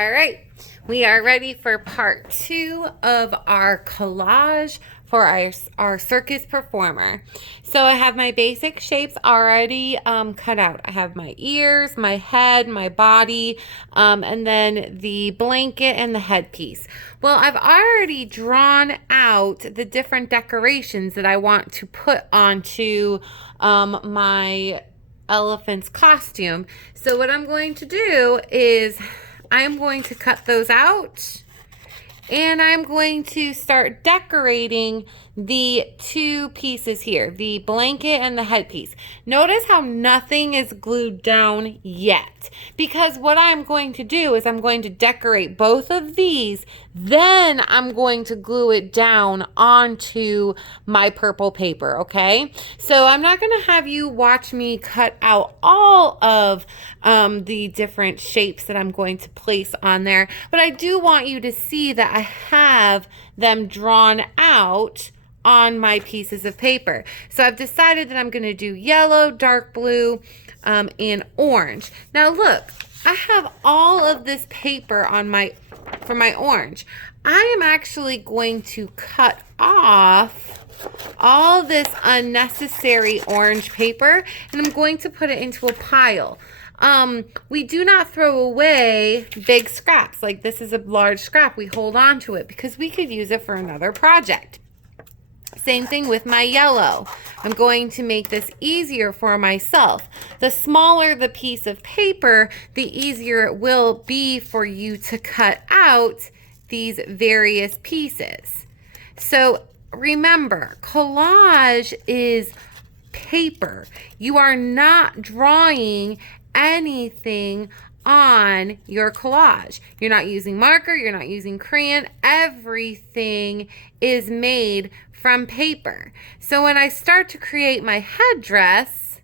All right, we are ready for part 2 of our collage for our circus performer. So I have my basic shapes already cut out. I have my ears, my head, my body, and then the blanket and the headpiece. Well, I've already drawn out the different decorations that I want to put onto my elephant's costume. So what I'm going to do is I'm going to cut those out and I'm going to start decorating the two pieces here, the blanket and the headpiece. Notice how nothing is glued down yet, because what I'm going to do is I'm going to decorate both of these, then I'm going to glue it down onto my purple paper, okay? So I'm not going to have you watch me cut out all of the different shapes that I'm going to place on there, but I do want you to see that I have them drawn out on my pieces of paper. So I've decided that I'm going to do yellow, dark blue, and orange. Now look, I have all of this paper on for my orange. I am actually going to cut off all this unnecessary orange paper and I'm going to put it into a pile. We do not throw away big scraps. Like this is a large scrap. We hold on to it because we could use it for another project. Same thing with my yellow. I'm going to make this easier for myself. The smaller the piece of paper, the easier it will be for you to cut out these various pieces. So remember, collage is paper. You are not drawing anything on your collage. You're not using marker, you're not using crayon. Everything is made from paper. So when I start to create my headdress,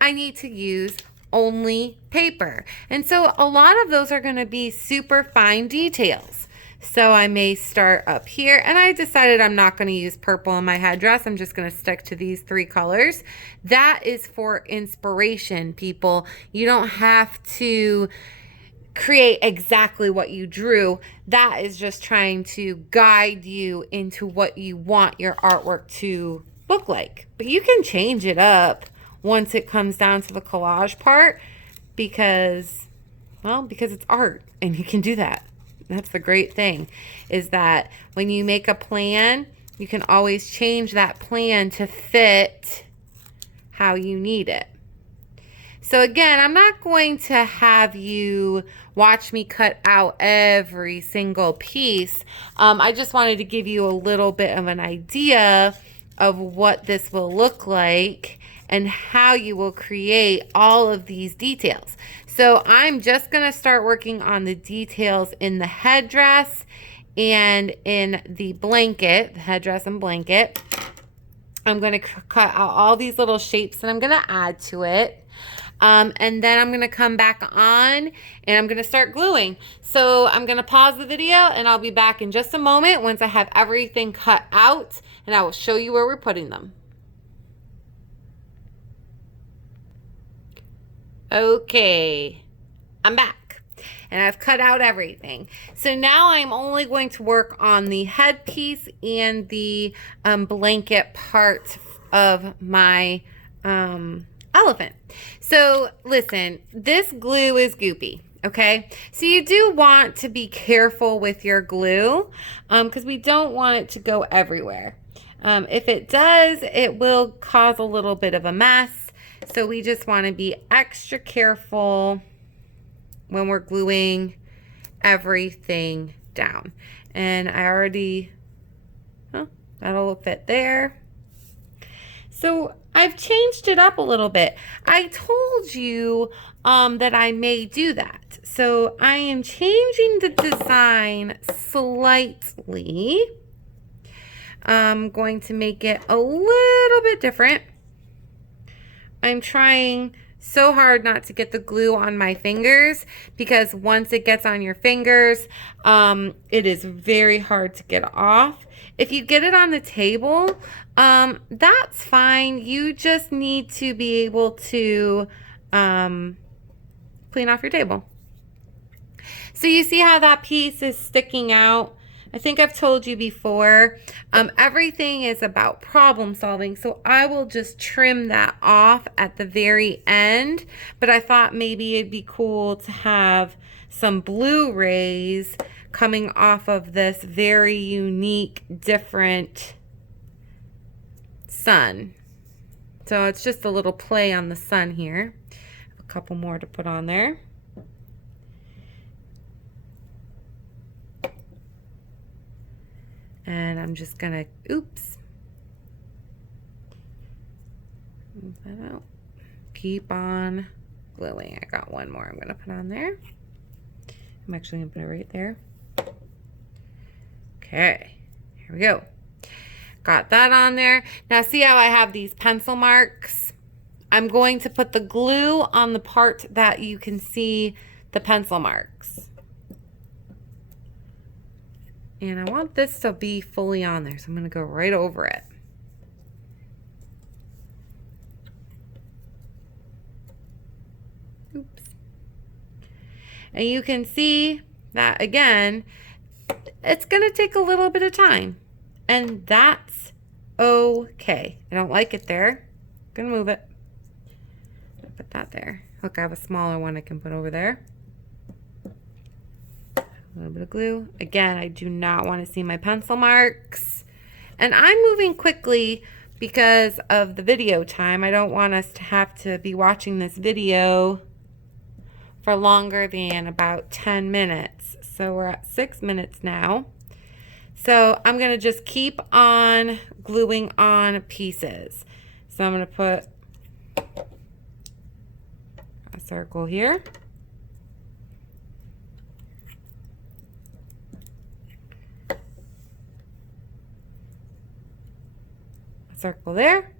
I need to use only paper. And so a lot of those are going to be super fine details. So I may start up here, and I decided I'm not going to use purple in my headdress. I'm just going to stick to these 3 colors. That is for inspiration, people. You don't have to create exactly what you drew. That is just trying to guide you into what you want your artwork to look like. But you can change it up once it comes down to the collage part because it's art and you can do that. That's the great thing, is that when you make a plan, you can always change that plan to fit how you need it. So again, I'm not going to have you watch me cut out every single piece. I just wanted to give you a little bit of an idea of what this will look like and how you will create all of these details. So I'm just going to start working on the details in the headdress and in the blanket, the headdress and blanket. I'm going to cut out all these little shapes and I'm going to add to it. And then I'm going to come back on and I'm going to start gluing. So I'm going to pause the video and I'll be back in just a moment once I have everything cut out and I will show you where we're putting them. Okay, I'm back and I've cut out everything. So now I'm only going to work on the headpiece and the blanket part of my elephant. So listen, this glue is goopy, okay? So you do want to be careful with your glue because we don't want it to go everywhere. If it does, it will cause a little bit of a mess. So we just want to be extra careful when we're gluing everything down. And I already, that'll fit there. So I've changed it up a little bit. I told you that I may do that. So I am changing the design slightly. I'm going to make it a little bit different. I'm trying so hard not to get the glue on my fingers because once it gets on your fingers, it is very hard to get off. If you get it on the table, that's fine. You just need to be able to clean off your table. So you see how that piece is sticking out? I think I've told you before, everything is about problem solving. So I will just trim that off at the very end. But I thought maybe it'd be cool to have some blue rays coming off of this very unique, different sun. So it's just a little play on the sun here. A couple more to put on there. And I'm just gonna, oops, move that out. Keep on gluing. I got one more I'm gonna put on there. I'm actually gonna put it right there. Okay, here we go. Got that on there. Now see how I have these pencil marks? I'm going to put the glue on the part that you can see the pencil marks. And I want this to be fully on there, so I'm going to go right over it. Oops. And you can see that, again, it's going to take a little bit of time. And that's okay. I don't like it there. I'm going to move it. Put that there. Look, I have a smaller one I can put over there. A little bit of glue. Again, I do not want to see my pencil marks. And I'm moving quickly because of the video time. I don't want us to have to be watching this video for longer than about 10 minutes. So we're at 6 minutes now. So I'm going to just keep on gluing on pieces. So I'm going to put a circle here. Circle there.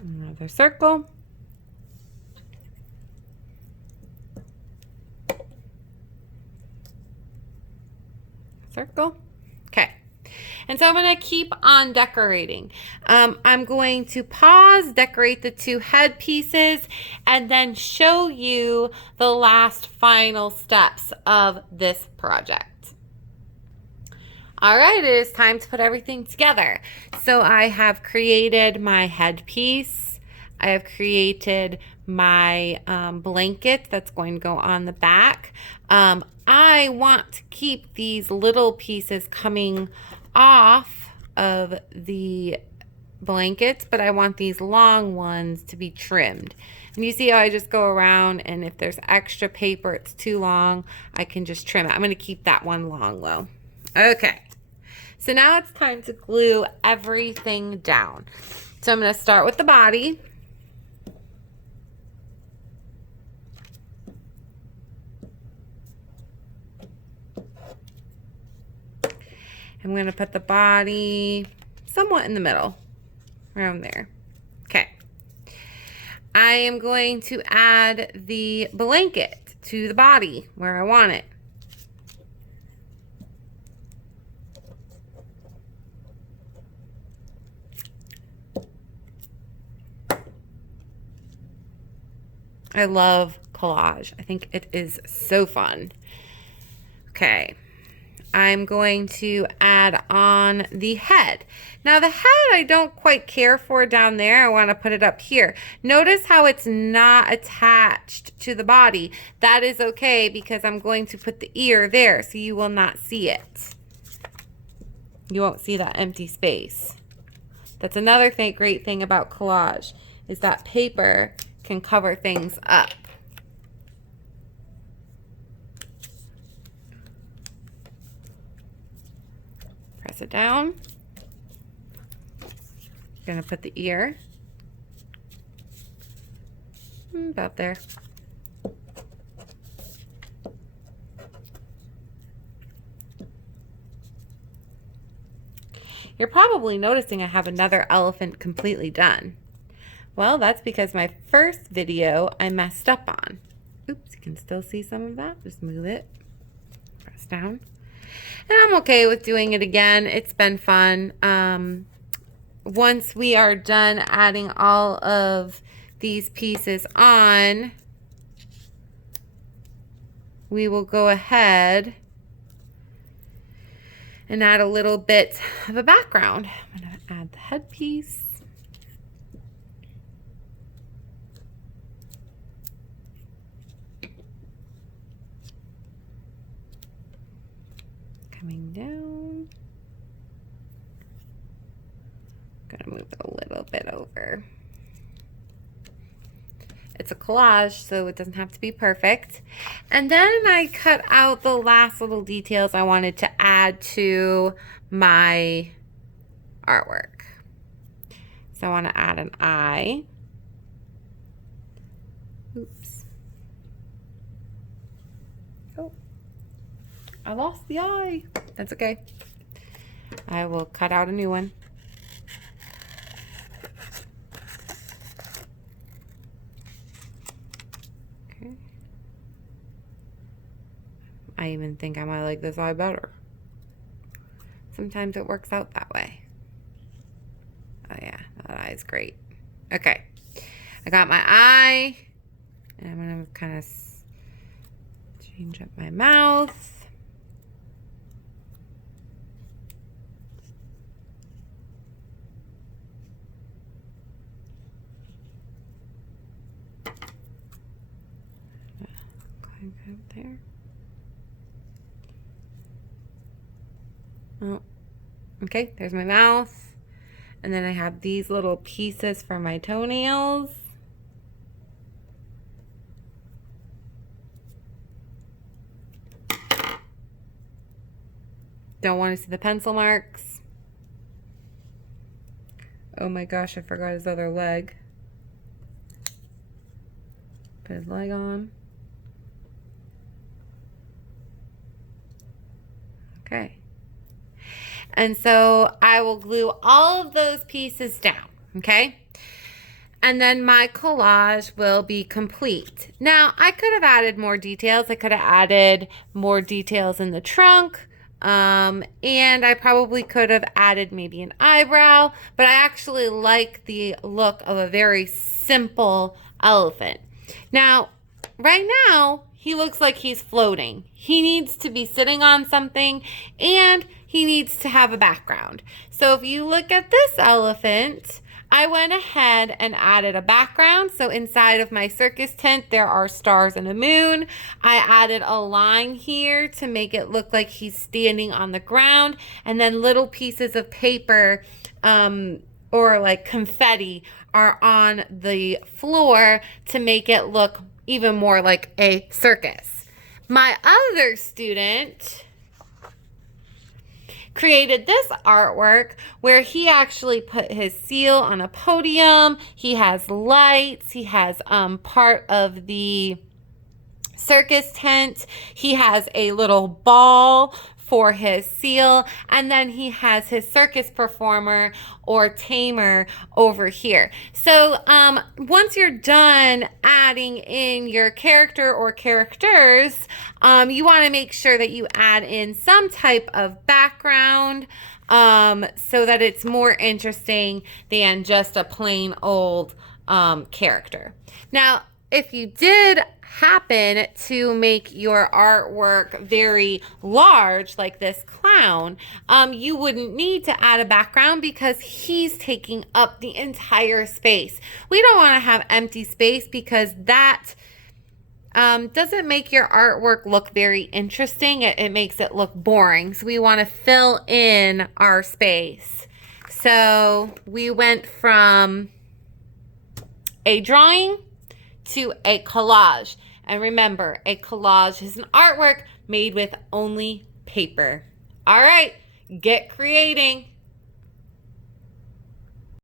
Another circle. Circle. Okay. And so I'm going to keep on decorating. I'm going to pause, decorate the two head pieces, and then show you the last final steps of this project. All right, it is time to put everything together. So I have created my headpiece. I have created my blanket that's going to go on the back. I want to keep these little pieces coming off of the blankets, but I want these long ones to be trimmed. And you see how I just go around, and if there's extra paper, it's too long, I can just trim it. I'm going to keep that one long though. Okay. So now it's time to glue everything down. So I'm going to start with the body. I'm going to put the body somewhat in the middle, around there. Okay. I am going to add the blanket to the body where I want it. I love collage. I think it is so fun. Okay. I'm going to add on the head. Now the head I don't quite care for down there. I want to put it up here. Notice how it's not attached to the body. That is okay because I'm going to put the ear there so you will not see it. You won't see that empty space. That's another great thing about collage is that paper can cover things up. Press it down. Gonna put the ear about there. You're probably noticing I have another elephant completely done. Well, that's because my first video I messed up on. Oops, you can still see some of that. Just move it. Press down. And I'm okay with doing it again. It's been fun. Once we are done adding all of these pieces on, we will go ahead and add a little bit of a background. I'm going to add the headpiece. Coming down. Gonna move it a little bit over. It's a collage, so it doesn't have to be perfect. And then I cut out the last little details I wanted to add to my artwork. So I want to add an eye. Oops. Oh, I lost the eye. That's okay. I will cut out a new one. Okay. I even think I might like this eye better. Sometimes it works out that way. Oh yeah, that eye is great. Okay, I got my eye, and I'm gonna kind of change up my mouth. Going up there. Oh, okay, there's my mouth. And then I have these little pieces for my toenails. Don't want to see the pencil marks. Oh my gosh, I forgot his other leg. Put his leg on. Okay. And so I will glue all of those pieces down, okay? And then my collage will be complete. Now, I could have added more details. I could have added more details in the trunk, and I probably could have added maybe an eyebrow, but I actually like the look of a very simple elephant. Now, right now, he looks like he's floating. He needs to be sitting on something, and he needs to have a background. So if you look at this elephant, I went ahead and added a background. So inside of my circus tent, there are stars and a moon. I added a line here to make it look like he's standing on the ground, and then little pieces of paper or like confetti are on the floor to make it look even more like a circus. My other student created this artwork where he actually put his seal on a podium. He has lights. He has part of the circus tent. He has a little ball for his seal, and then he has his circus performer or tamer over here. So once you're done adding in your character or characters, you want to make sure that you add in some type of background so that it's more interesting than just a plain old character. Now, if you did happen to make your artwork very large, like this clown, you wouldn't need to add a background because he's taking up the entire space. We don't want to have empty space because that doesn't make your artwork look very interesting. It makes it look boring. So we want to fill in our space. So we went from a drawing to a collage. And remember, a collage is an artwork made with only paper. All right, get creating.